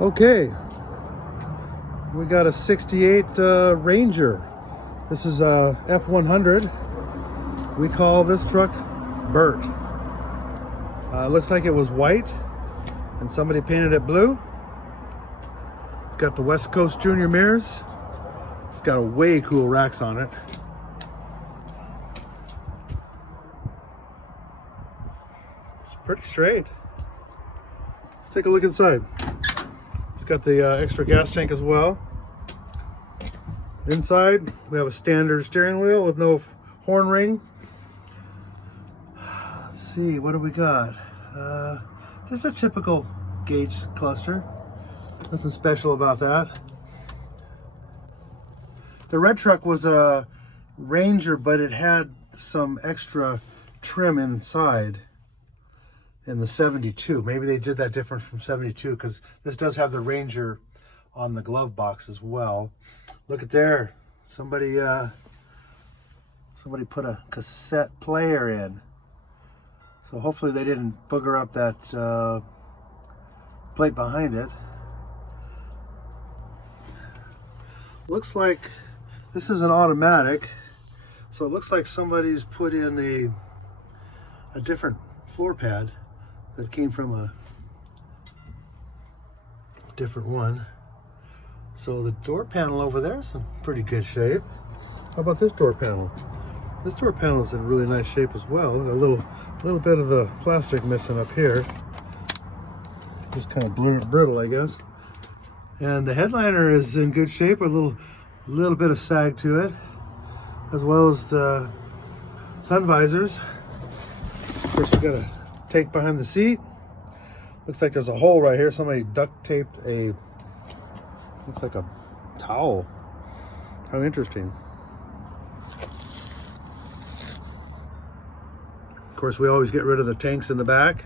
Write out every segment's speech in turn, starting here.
Okay, we got a 68 Ranger. This is a f-100. We call this truck Burt. It looks like it was white and somebody painted it blue. It's got the West Coast Junior mirrors. It's got a way cool racks on it. It's pretty straight. Let's take a look inside. It's got the extra gas tank as well. Inside, we have a standard steering wheel with no horn ring. Let's see, what do we got? Just a typical gauge cluster. Nothing special about that. The red truck was a Ranger, but it had some extra trim inside in the 72. Maybe they did that different from 72 because this does have the Ranger on the glove box as well. Look at there. Somebody put a cassette player in. So hopefully they didn't booger up that plate behind it. Looks like this is an automatic. So it looks like somebody's put in a different floor pad that came from a different one. So the door panel over there is in pretty good shape. How about this door panel? This door panel is in really nice shape as well. A little bit of the plastic missing up here. Just kind of brittle, I guess. And the headliner is in good shape with a little bit of sag to it, as well as the sun visors. Of course, we got a tank behind the seat. Looks like there's a hole right here. Somebody duct taped looks like a towel. How interesting. Of course, we always get rid of the tanks in the back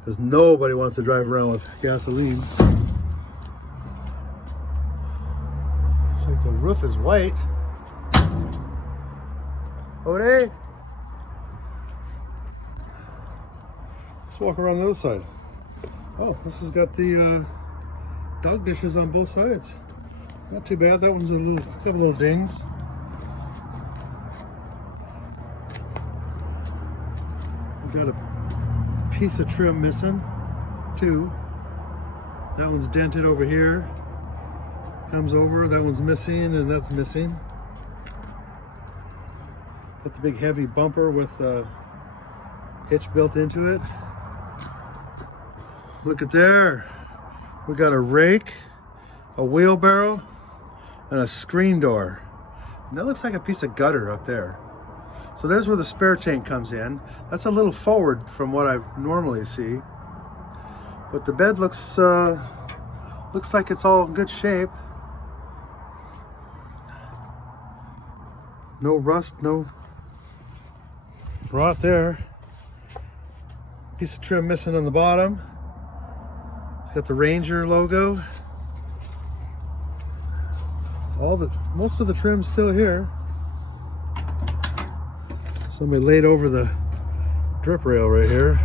because nobody wants to drive around with gasoline. Looks like the roof is white. Ode! Let's walk around the other side. Oh, this has got the dog dishes on both sides. Not too bad. That one's got a little dings. We've got a piece of trim missing, too. That one's dented over here. Comes over. That one's missing, and that's missing. Got the big heavy bumper with a hitch built into it. Look at there. We got a rake, a wheelbarrow, and a screen door. And that looks like a piece of gutter up there. So there's where the spare tank comes in. That's a little forward from what I normally see. But the bed looks like it's all in good shape. No rust, no rot there. Piece of trim missing on the bottom. It's got the Ranger logo. Most of the trim's still here. Somebody laid over the drip rail right here.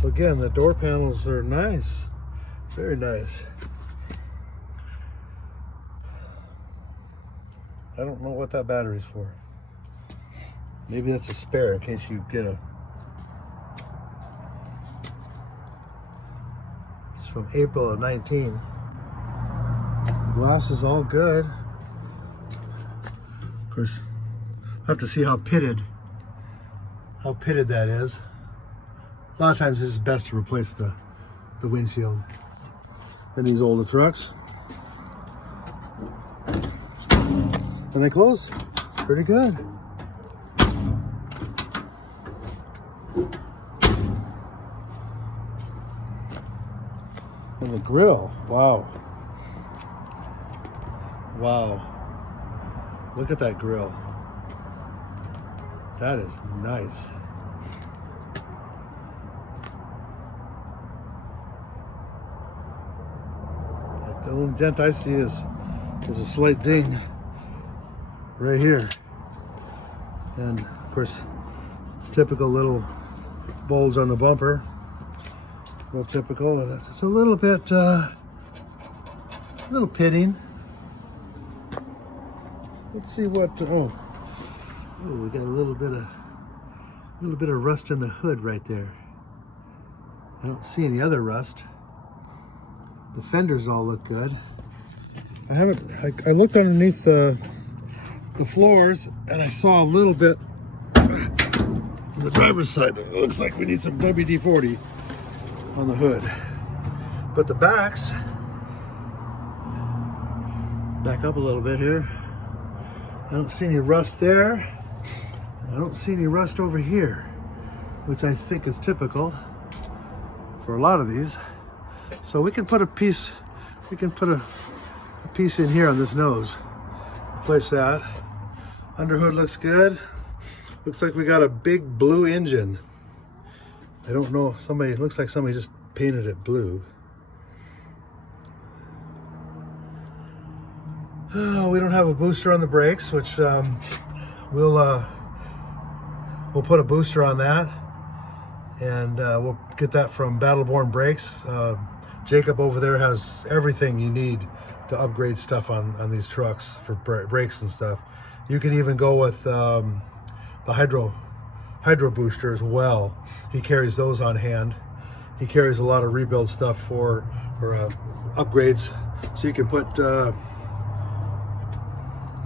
So again, the door panels are nice, very nice. I don't know what that battery's for. Maybe that's a spare in case you get a. It's from April of 19. The glass is all good. Of course, I have to see how pitted that is. A lot of times it's best to replace the windshield in these older trucks. And they close pretty good. And the grill, wow. Wow. Look at that grill. That is nice. The only dent I see is a slight ding right here. And of course, typical little bulge on the bumper. real typical. And it's a little bit, little pitting. Let's see what. Oh, we got a little bit of rust in the hood right there. I don't see any other rust. The fenders all look good. I looked underneath the floors and I saw a little bit on the driver's side. It looks like we need some WD-40 on the hood. But the backs, back up a little bit here. I don't see any rust there. I don't see any rust over here, which I think is typical for a lot of these. So we can put a piece, a piece in here on this nose. Place that. Underhood looks good. Looks like we got a big blue engine. I don't know, looks like somebody just painted it blue. We don't have a booster on the brakes, which we'll put a booster on that, and we'll get that from Battleborn Brakes. Jacob over there has everything you need to upgrade stuff on these trucks for brakes and stuff. You can even go with the hydro booster as well. He carries those on hand. He carries a lot of rebuild stuff for upgrades, so you can put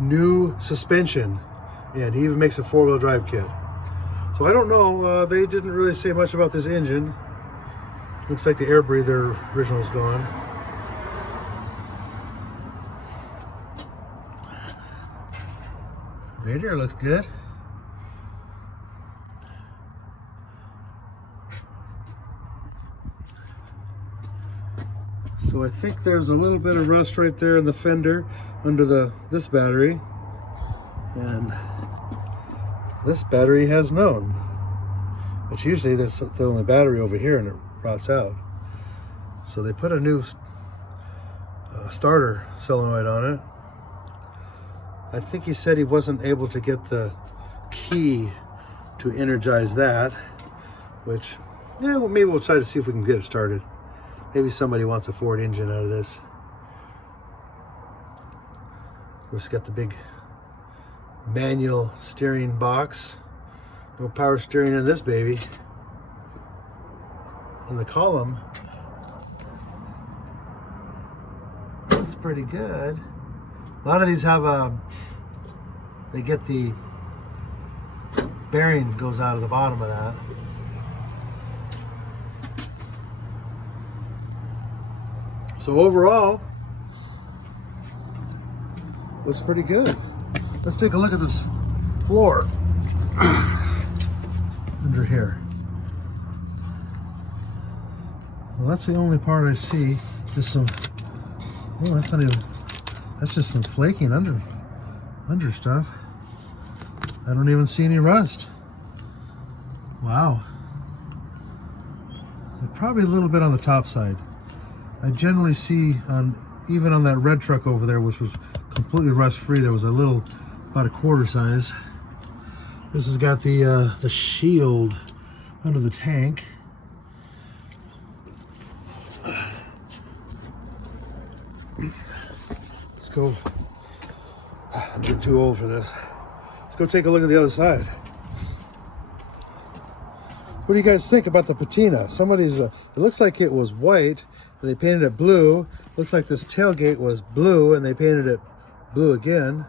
new suspension in. He even makes a 4-wheel drive kit. So I don't know, they didn't really say much about this engine. Looks like the air breather original's gone. Radiator looks good. So I think there's a little bit of rust right there in the fender under this battery, and this battery has none. But usually that's the only battery over here and it rots out. So they put a new starter solenoid on it. I think he said he wasn't able to get the key to energize that, which, yeah, well, maybe we'll try to see if we can get it started. Maybe somebody wants a Ford engine out of this. Of course, got the big manual steering box. No power steering in this baby. And the column, that's pretty good. A lot of these have they get the bearing goes out of the bottom of that. So overall, looks pretty good. Let's take a look at this floor under here. Well, that's the only part I see. There's some, oh, that's not even, that's just some flaking under stuff. I don't even see any rust. Wow. Probably a little bit on the top side. I generally see even on that red truck over there, which was completely rust free, there was a little, about a quarter size. This has got the shield under the tank. Let's go. I'm getting too old for this. Let's go take a look at the other side. What do you guys think about the patina? Somebody's, it looks like it was white and they painted it blue. Looks like this tailgate was blue and they painted it blue again.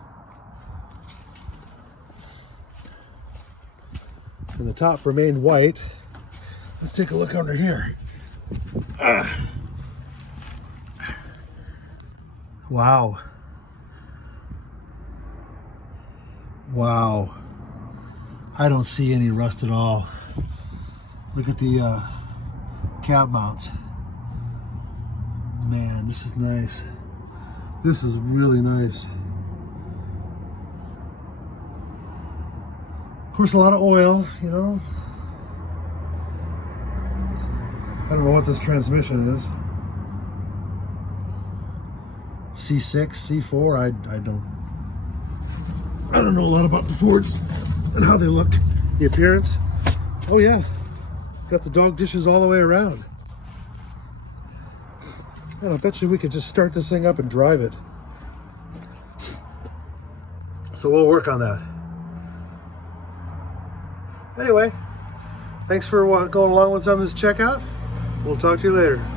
And the top remained white. Let's take a look under here. Wow. Wow. I don't see any rust at all. Look at the cab mounts. Man, this is nice. This is really nice. Of course, a lot of oil, you know. I don't know what this transmission is. C6, C4, I don't know a lot about the Fords and how they look, the appearance. Oh yeah, got the dog dishes all the way around. Man, I bet you we could just start this thing up and drive it. So we'll work on that. Anyway, thanks for going along with us on this checkout. We'll talk to you later.